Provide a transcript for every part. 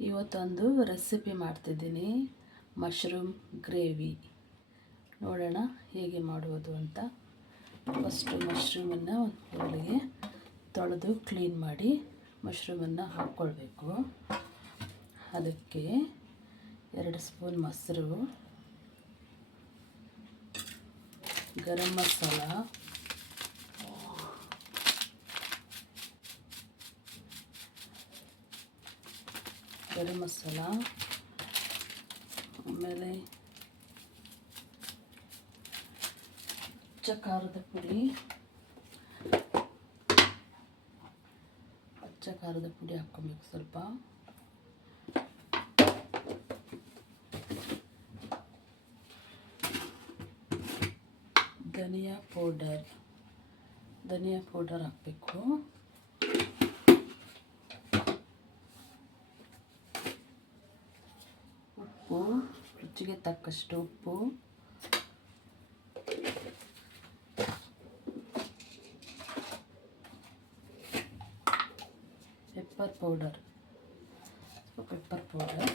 ಇವತ್ತೊಂದು ರೆಸಿಪಿ ಮಾಡ್ತಿದ್ದೀನಿ. Mushroom gravy. ನೋಡೋಣ ಹೇಗೆ ಮಾಡುವುದು ಅಂತ. ಫಸ್ಟು ಮಶ್ರೂಮನ್ನು ಒಂದು ತೊಳೆದು ಕ್ಲೀನ್ ಮಾಡಿ ಮಶ್ರೂಮನ್ನು ಹಾಕ್ಕೊಳ್ಬೇಕು. ಅದಕ್ಕೆ ಎರಡು ಸ್ಪೂನ್ ಮೊಸರು, ಗರಂ ಮಸಾಲ ಗರಂ ಮಸಾಲ, ಆಮೇಲೆ ಹಚ್ಚ ಖಾರದ ಪುಡಿ ಹಚ್ಚ ಖಾರದ ಪುಡಿ ಹಾಕ್ಕೊಬೇಕು ಸ್ವಲ್ಪ. ಧನಿಯಾ ಪೌಡರ್ ಧನಿಯಾ ಪೌಡರ್ ಹಾಕಬೇಕು. ಉಪ್ಪು ರುಚಿಗೆ ತಕ್ಕಷ್ಟು ಉಪ್ಪು. ಪೆಪ್ಪರ್ ಪೌಡರ್ ಪೆಪ್ಪರ್ ಪೌಡರ್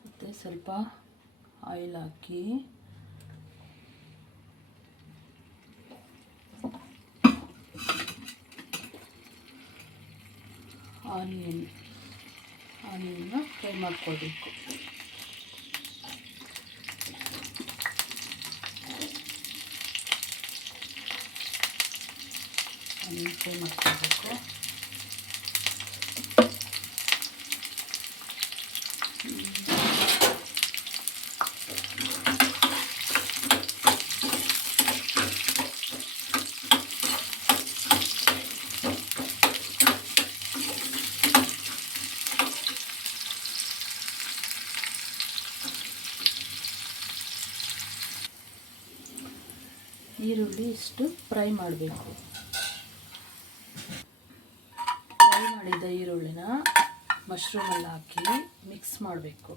ಮತ್ತು ಸ್ವಲ್ಪ ಆಯಿಲ್ ಹಾಕಿ. ಆನಿಯನ್ ಆನಿಯನ್ನ ಫ್ರೈ ಮಾಡ್ಕೊಳ್ಬೇಕು ಆನಿಯನ್ ಫ್ರೈ ಮಾಡ್ಕೊಳ್ಬೇಕು ಈರುಳ್ಳಿ ಇಷ್ಟು ಫ್ರೈ ಮಾಡಬೇಕು. ಫ್ರೈ ಮಾಡಿದ ಈರುಳ್ಳಿನ ಮಶ್ರೂಮಲ್ಲಿ ಹಾಕಿ ಮಿಕ್ಸ್ ಮಾಡಬೇಕು.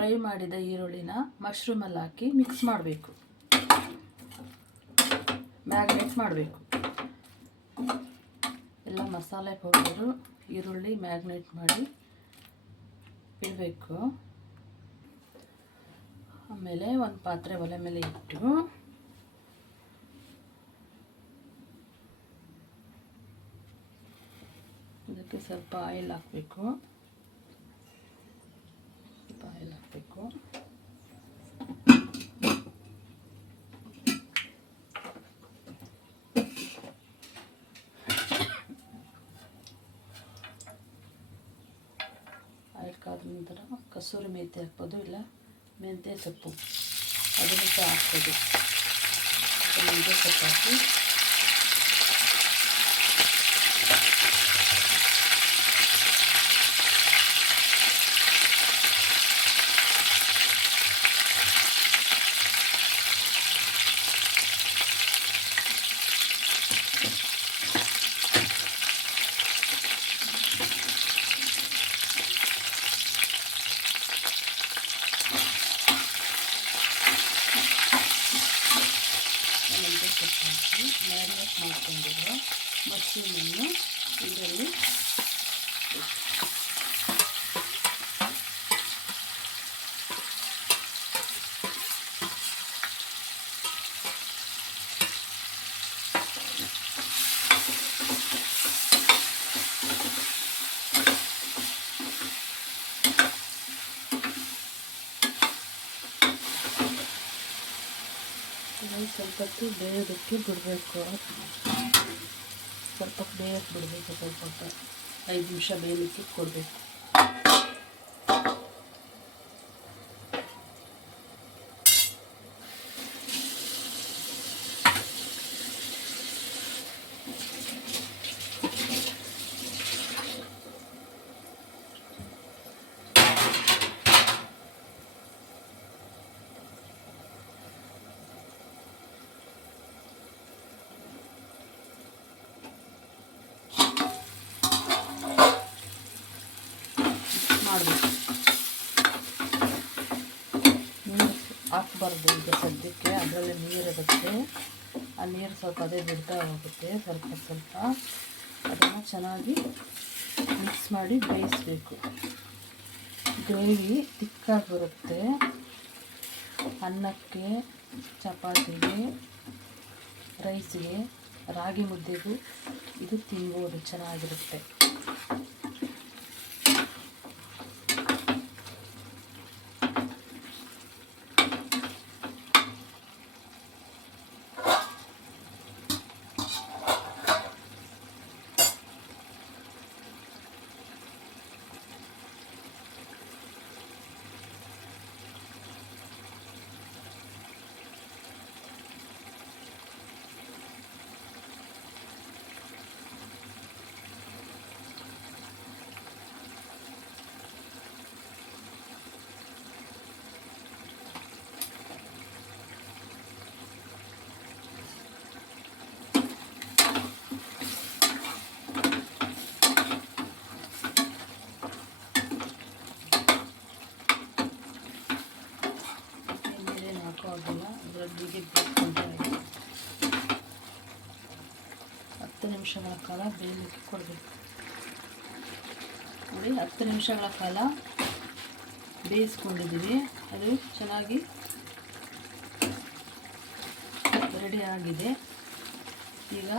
ಫ್ರೈ ಮಾಡಿದ ಈರುಳ್ಳಿನ ಮಶ್ರೂಮಲ್ಲಿ ಹಾಕಿ ಮಿಕ್ಸ್ ಮಾಡಬೇಕು. ಮ್ಯಾಗ್ನೇಟ್ ಮಾಡಬೇಕು. ಎಲ್ಲ ಮಸಾಲೆ ಪೌಡರು, ಈರುಳ್ಳಿ ಮ್ಯಾಗ್ನೇಟ್ ಮಾಡಿ ಇಡಬೇಕು ಆಮೇಲೆ ಒಂದು ಪಾತ್ರೆ ಒಲೆ ಮೇಲೆ ಇಟ್ಟು ಇದಕ್ಕೆ ಸ್ವಲ್ಪ ಆಯಿಲ್ ಹಾಕಬೇಕು. ಸ್ವಲ್ಪ ಆಯಿಲ್ ಹಾಕಬೇಕು. ನಂತರ ಕಸೂರಿ ಮೆಂತೆ ಹಾಕ್ಬೋದು, ಇಲ್ಲ ಮೆಂತೆ ಸೊಪ್ಪು. ಅದನ್ನು ಸಹ ಹಾಕ್ಬೋದು. ಸೊಪ್ಪು ಹಾಕಿ ಮಾಡ್ಕೊಂಡಿರೋ ಮಶ್ರೂಮನ್ನು ಇದರಲ್ಲಿ ಇದನ್ನು ಸ್ವಲ್ಪ ಹೊತ್ತು ಬೇಯೋದಕ್ಕೆ ಬಿಡಬೇಕು. ಸ್ವಲ್ಪ ಬೇಯಕ್ಕೆ ಬಿಡಬೇಕು ಸ್ವಲ್ಪ ಹೊತ್ತು. ಐದು ನಿಮಿಷ ಬೇಯಲಿಕ್ಕೆ ಕೊಡಬೇಕು. ಮಾಡಬೇಕು. ನೀರು ಹಾಕ್ಬಾರ್ದು ಈಗ ಸದ್ಯಕ್ಕೆ, ಅದರಲ್ಲಿ ನೀರಿರುತ್ತೆ ಆ ನೀರು ಸ್ವಲ್ಪ ಅದೇ ಬಿಡ್ತಾ ಹೋಗುತ್ತೆ, ಸ್ವಲ್ಪ ಸ್ವಲ್ಪ. ಅದನ್ನು ಚೆನ್ನಾಗಿ ಮಿಕ್ಸ್ ಮಾಡಿ ಬೇಯಿಸ್ಬೇಕು. ಗ್ರೇವಿ ತಿಕ್ಕಾಗಿ ಬರುತ್ತೆ. ಅನ್ನಕ್ಕೆ, ಚಪಾತಿಗೆ, ರೈಸಿಗೆ, ರಾಗಿ ಮುದ್ದೆಗೂ ಇದು ತಿನ್ಬೋದು, ಚೆನ್ನಾಗಿರುತ್ತೆ ನೀರೇನು ಹಾಕೋ ಆಗಿಲ್ಲ ಅದರಲ್ಲಿ ಹೀಗೆ ಬೇಯಿಸ್ಕೊಂಡ್ರೆ ಆಯ್ತು. ಹತ್ತು ನಿಮಿಷಗಳ ಕಾಲ ಬೇಯಲಿಕ್ಕೆ ಕೊಡಬೇಕು ನೋಡಿ, ಹತ್ತು ನಿಮಿಷಗಳ ಕಾಲ ಬೇಯಿಸ್ಕೊಂಡಿದ್ದೀವಿ. ಅದು ಚೆನ್ನಾಗಿ ರೆಡಿ ಆಗಿದೆ. ಈಗ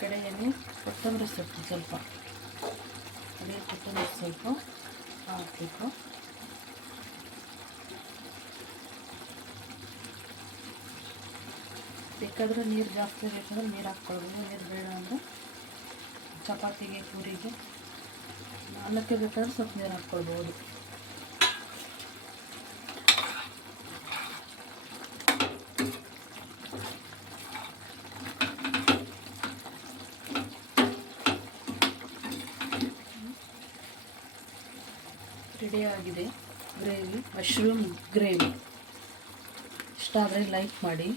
ಕಡೆಯಲ್ಲಿ ಕೊತ್ತಂಬರಿ ಸೊಪ್ಪು ಸ್ವಲ್ಪ. ಅದೇ ಕೊತ್ತಂಬರಿ ಸ್ವಲ್ಪ ಹಾಕಬೇಕು. ಬೇಕಾದರೆ ನೀರು ಜಾಸ್ತಿ ಬೇಕಂದ್ರೆ ನೀರು ಹಾಕ್ಕೊಳ್ಬೋದು ನೀರು ಬೇಡ ಅಂದರೆ ಚಪಾತಿಗೆ, ಪೂರಿಗೆ, ಅನ್ನಕ್ಕೆ ಬೇಕಾದ್ರೆ ಸ್ವಲ್ಪ ನೀರು ಹಾಕ್ಕೊಳ್ಬೋದು. ಆಗಿದೆ. ಗ್ರೇವಿ ಮಶ್ರೂಮ್ ಗ್ರೇವಿ ಇಷ್ಟ ಆದರೆ ಲೈಕ್ ಮಾಡಿ.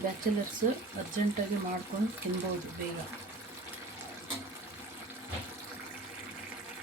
ಬ್ಯಾಚುಲರ್ಸು ಅರ್ಜೆಂಟಾಗಿ ಮಾಡ್ಕೊಂಡು ತಿನ್ಬೋದು ಬೇಗ.